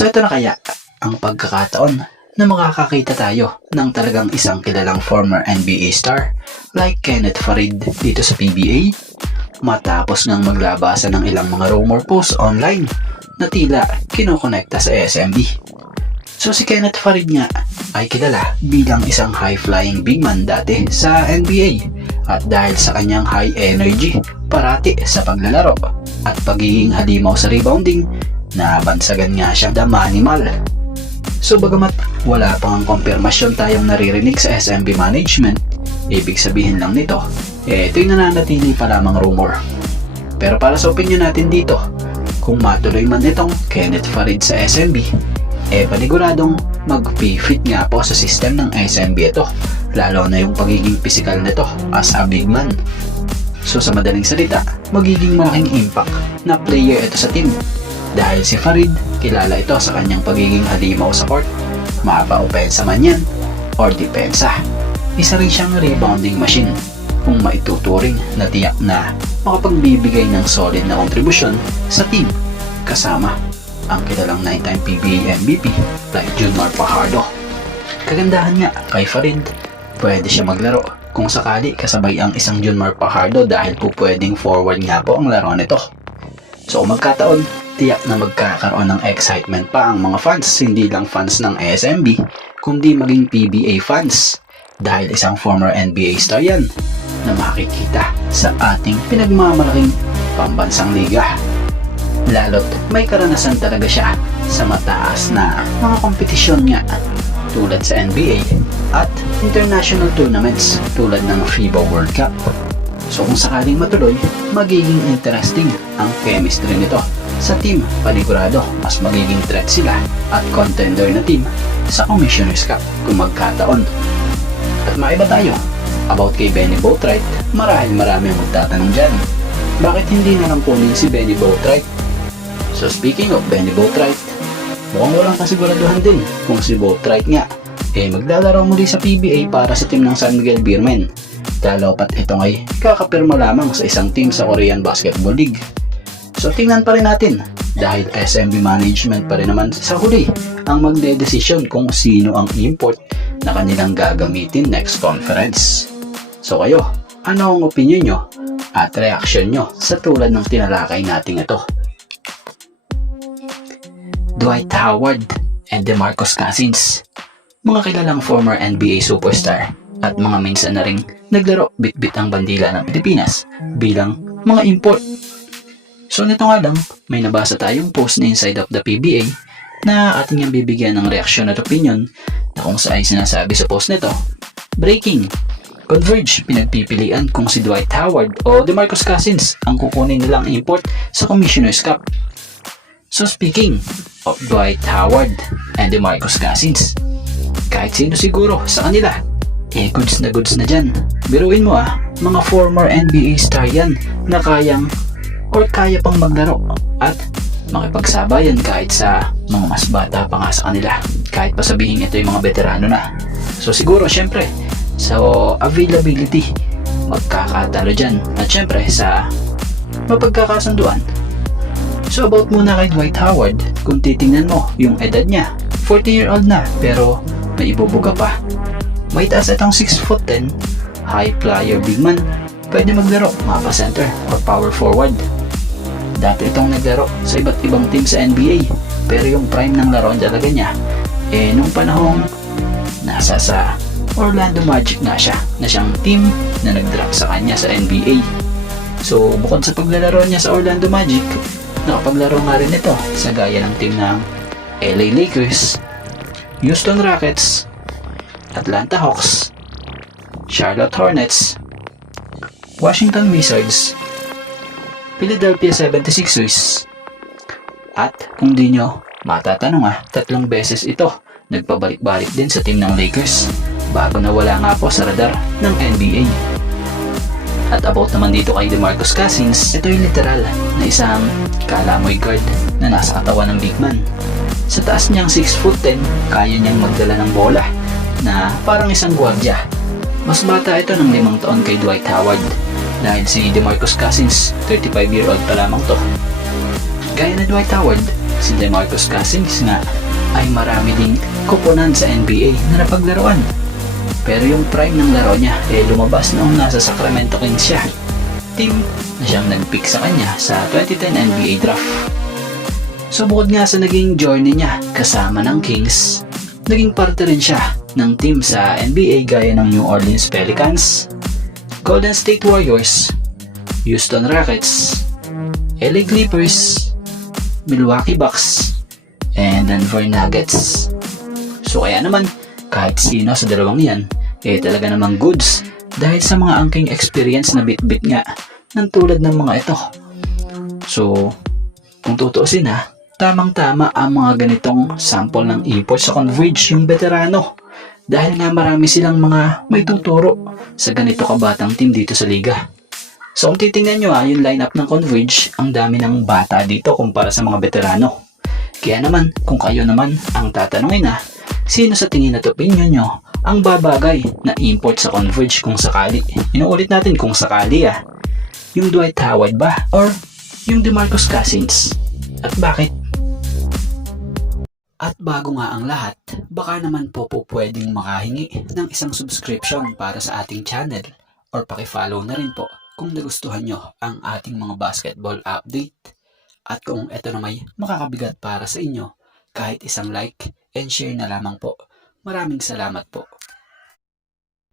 So ito na kaya ang pagkakataon na makakakita tayo ng talagang isang kilalang former NBA star like Kenneth Farid dito sa PBA matapos ngang maglabasan ng ilang mga rumor posts online na tila kinokonekta sa SMB. So si Kenneth Farid nga ay kilala bilang isang high-flying big man dati sa NBA at dahil sa kanyang high energy parati sa paglalaro at pagiging halimaw sa rebounding, nabansagan nga siya the Manimal. So bagamat wala pang konfirmasyon tayong naririnig sa SMB management, ibig sabihin lang nito, ito'y nananatili pa lamang rumor. Pero para sa opinion natin dito, kung matuloy man itong Kenneth Farid sa SMB, paniguradong mag-fit nga po sa system ng SMB ito, lalo na yung pagiging physical nito as a big man. So sa madaling salita, magiging malaking impact na player ito sa team. Dahil si Farid, kilala ito sa kanyang pagiging halimaw sa court, mapa-opensa man yan or depensa. Isa rin siyang rebounding machine kung maituturing na tiyak na makapagbibigay ng solid na kontribusyon sa team kasama ang kilalang 9-time PBA MVP like Junmar Fajardo. Kagandahan nga kay Farid, pwede siya maglaro kung sakali kasabay ang isang Junmar Fajardo dahil po pwedeng forward nga po ang laro nito. So kung magkataon, tiyak na magkakaroon ng excitement pa ang mga fans, hindi lang fans ng SMB, kundi maging PBA fans dahil isang former NBA star yan na makikita sa ating pinagmamalaking pambansang liga. Lalo't may karanasan talaga siya sa mataas na mga kompetisyon nga tulad sa NBA at international tournaments tulad ng FIBA World Cup. So kung sakaling matuloy, magiging interesting ang chemistry nito sa team. Panigurado, mas magiging threat sila at contender na team sa Commissioner's Cup kung magkataon. At maiba tayo about kay Benny Boatwright. Marahil marami ang magtatanong dyan, bakit hindi na lang kunin si Benny Boatwright? So speaking of Benny Boatwright, mukhang walang kasiguraduhan din kung si Boatwright nga maglalaro muli sa PBA para sa team ng San Miguel Beermen. Lalo pat ito ay kakapirma lamang sa isang team sa Korean Basketball League. So tingnan pa rin natin dahil SMB management pa rin naman sa huli ang magdedesisyon kung sino ang import na kanilang gagamitin next conference. So kayo, ano ang opinion nyo at reaction nyo sa tulad ng tinalakay natin ito? Dwight Howard and DeMarcus Cousins, mga kilalang former NBA superstar at mga minsan na ring naglaro bit-bit ang bandila ng Pilipinas bilang mga import. So nito nga lang, may nabasa tayong post na inside of the PBA na ating yung bibigyan ng reaction at opinion na kung saan sinasabi sa post nito, breaking, Converge pinagpipilian kung si Dwight Howard o DeMarcus Cousins ang kukunin nilang import sa Commissioner's Cup. So speaking of Dwight Howard and DeMarcus Cousins, kahit sino siguro sa kanila, goods na dyan. Biruin mo mga former NBA star yan na kaya pang maglaro at makipagsabayan kahit sa mga mas bata pa nga sa kanila, kahit pa sabihin ito yung mga veterano na. So siguro syempre so availability magkakatalo dyan at syempre sa mapagkakasunduan. So about muna kay Dwight Howard, kung titingnan mo yung edad niya, 40-year-old na pero may ibubuga pa. May taas itong 6'10", high flyer big man, pwede maglaro mapa center or power forward. Dati itong naglaro sa iba't ibang team sa NBA, pero yung prime ng laro talaga niya nung panahong nasa sa Orlando Magic nga siya, na siyang team na nag-draft sa kanya sa NBA. So bukod sa paglalaro niya sa Orlando Magic, nakapaglaro nga rin ito sa gaya ng team ng LA Lakers, Houston Rockets, Atlanta Hawks, Charlotte Hornets, Washington Wizards, Philadelphia 76ers, at kung di nyo matatanong 3 beses ito nagpabalik-balik din sa team ng Lakers bago nawala nga po sa radar ng NBA. At about naman dito kay DeMarcus Cousins, ito yung literal na isang kalamoy guard na nasa katawan ng big man. Sa taas niyang 6'10", kaya niyang magdala ng bola na parang isang gwardya. Mas bata ito ng 5 taon kay Dwight Howard dahil si DeMarcus Cousins 35-year-old pa lamang to. Gaya na Dwight Howard, si DeMarcus Cousins nga ay marami ding kuponan sa NBA na napaglaruan. Pero yung prime ng laro niya lumabas noong nasa Sacramento Kings siya, team na siyang nag-pick sa kanya sa 2010 NBA draft. So bukod nga sa naging journey niya kasama ng Kings, naging parte rin siya ng team sa NBA gaya ng New Orleans Pelicans, Golden State Warriors, Houston Rockets, LA Clippers, Milwaukee Bucks, and Denver Nuggets. So kaya naman, kahit sino sa dalawang yan, talaga namang goods dahil sa mga angking experience na bit-bit nga ng tulad ng mga ito. So, kung tutuusin tamang-tama ang mga ganitong sample ng import sa Converge yung veterano. Dahil nga marami silang mga may tuturo sa ganito kabatang team dito sa liga. So kung titingnan nyo yung lineup ng Converge, ang dami ng bata dito kumpara sa mga veterano. Kaya naman, kung kayo naman ang tatanungin sino sa tingin at opinion nyo ang babagay na import sa Converge kung sakali? Inuulit natin kung sakali yung Dwight Howard ba? Or yung DeMarcus Cousins? At bakit? At bago nga ang lahat, baka naman po pwedeng makahingi ng isang subscription para sa ating channel or pakifollow na rin po kung nagustuhan nyo ang ating mga basketball update. At kung ito na may makakabigat para sa inyo, kahit isang like and share na lamang po. Maraming salamat po.